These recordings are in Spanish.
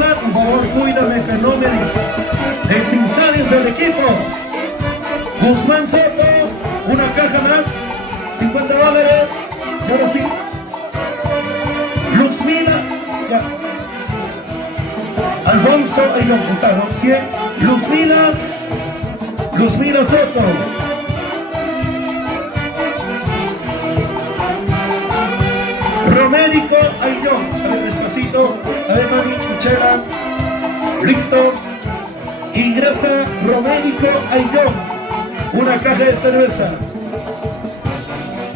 Lima, por favor, cuídame que no me desinsales del equipo. Guzmán Soto, una caja más, $50. Y ahora sí. Luxmila, ya. Alfonso, ahí no, está, ¿no? 100. Luzmila Soto. Romérico Ayllón. A ver, despacito. A ver, mami, cuchara. Listo. Ingresa Romérico Ayllón. Una caja de cerveza.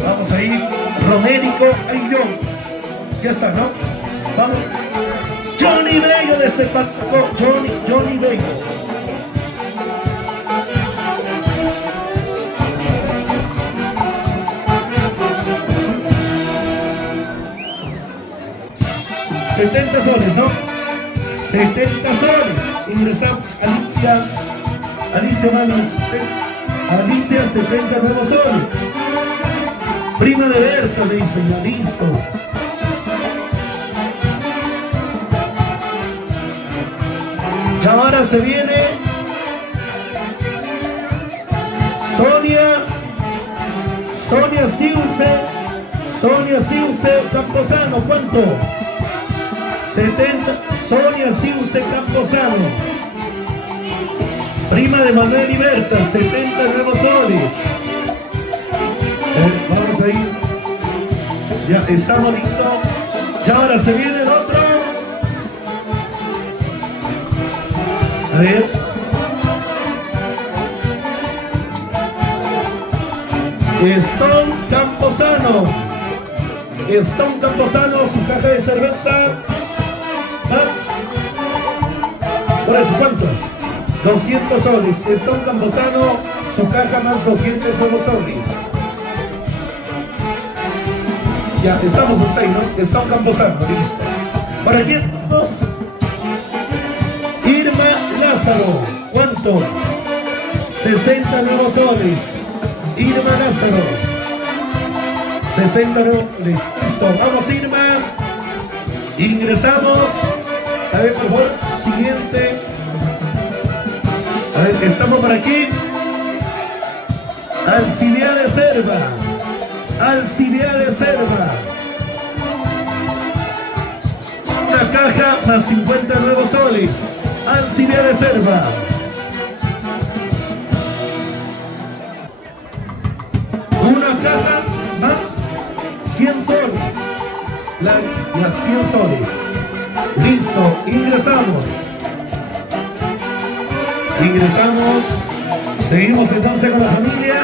Vamos ahí. Romérico Ayllón. Ya está, ¿no? Vamos. Johnny Bello de este Paco. Johnny Bello. $70 soles, ¿no? 70 soles. Ingresamos Alicia Mami. Alicia, 70 nuevos soles. Prima de Berta, le dice, ya listo. Ahora se viene Sonia Siuse Camposano. ¿Cuánto? 70. Sonia Siuse Camposano. Prima de Manuel y Berta, 70 nuevos soles. Vamos ahí. Ya estamos listos. Y ahora se viene el otro. A ver. Stone Camposano, su caja de cerveza. Por eso, ¿cuánto? 200 soles. Stone Camposano, su caja más 200 nuevos soles. Ya, estamos hasta ahí, ¿no? Stone Camposano, listo. ¿Para quién vamos? Irma Lázaro, ¿cuánto? 60 nuevos soles. Irma Lázaro, 60 nuevos soles. Listo, vamos Irma. Ingresamos. A ver, por favor, siguiente. A ver, estamos por aquí. Alcibiades Serva. Una caja más 50 nuevos soles. Alcibiades Serva. Una caja más 100 soles. Las 100 soles. Listo, ingresamos. Seguimos entonces con la familia.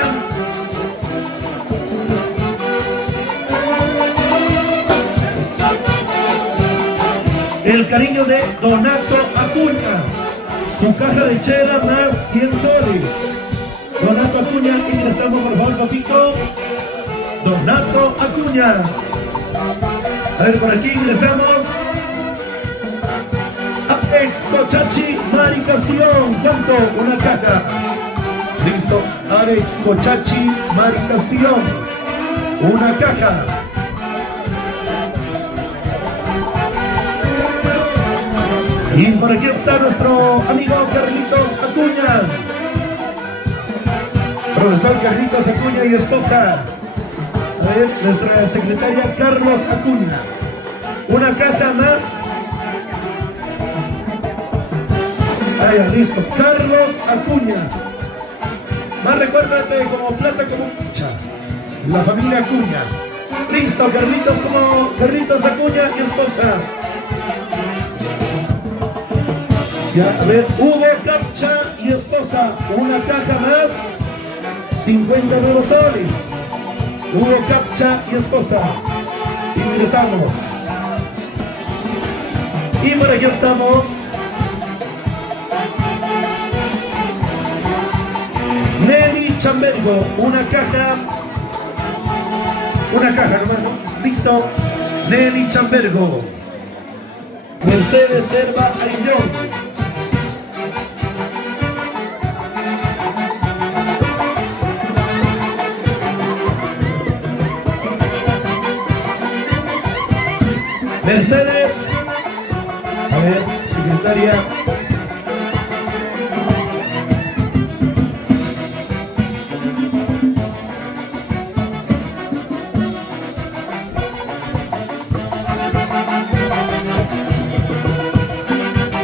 El cariño de Donato Acuña. Su caja de chela más 100 soles. Donato Acuña, ingresamos por favor, papito. Donato Acuña. A ver, por aquí ingresamos. Alex Cochachi Maricación. ¿Cuánto? Una caja. Listo. Alex Cochachi Maricación. Una caja. Y por aquí está nuestro amigo Carlitos Acuña. Profesor Carlitos Acuña y esposa. A ver, nuestra secretaria Carlos Acuña. Una caja más. Ah, ya, listo. Carlos Acuña. Más recuérdate como plata como mucha. La familia Acuña. Listo, Carlitos como Carlitos Acuña y esposa. Ya, a ver, Hugo Capcha y esposa. Una caja más. 50 nuevos soles. Hugo Capcha y esposa. Ingresamos. Y por aquí estamos. Nelly Chambergo. Una caja hermano. Listo. Nelly Chambergo. Mercedes Serva Ayllón. Mercedes. A ver, secretaria.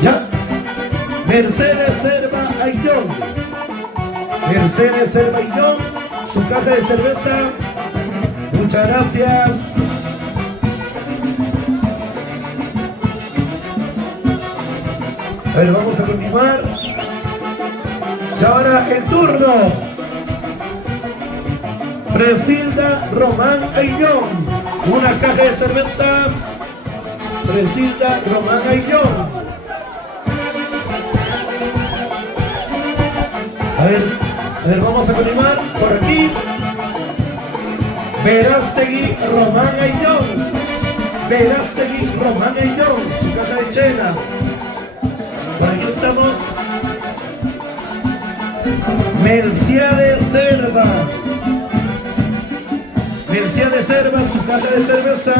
Ya. Mercedes Serva Ayllón. Mercedes Serva Ayllón, su caja de cerveza. Muchas gracias. A ver, vamos a continuar. Y ahora el turno. Presilda Román Ayllón, una caja de cerveza. Presilda Román Ayllón. A ver, vamos a continuar por aquí. Verástegui Román Ayllón. Verástegui Román Ayllón, su caja de chela. Por aquí estamos. Melciades Serva. Melciades Serva, su caja de cerveza.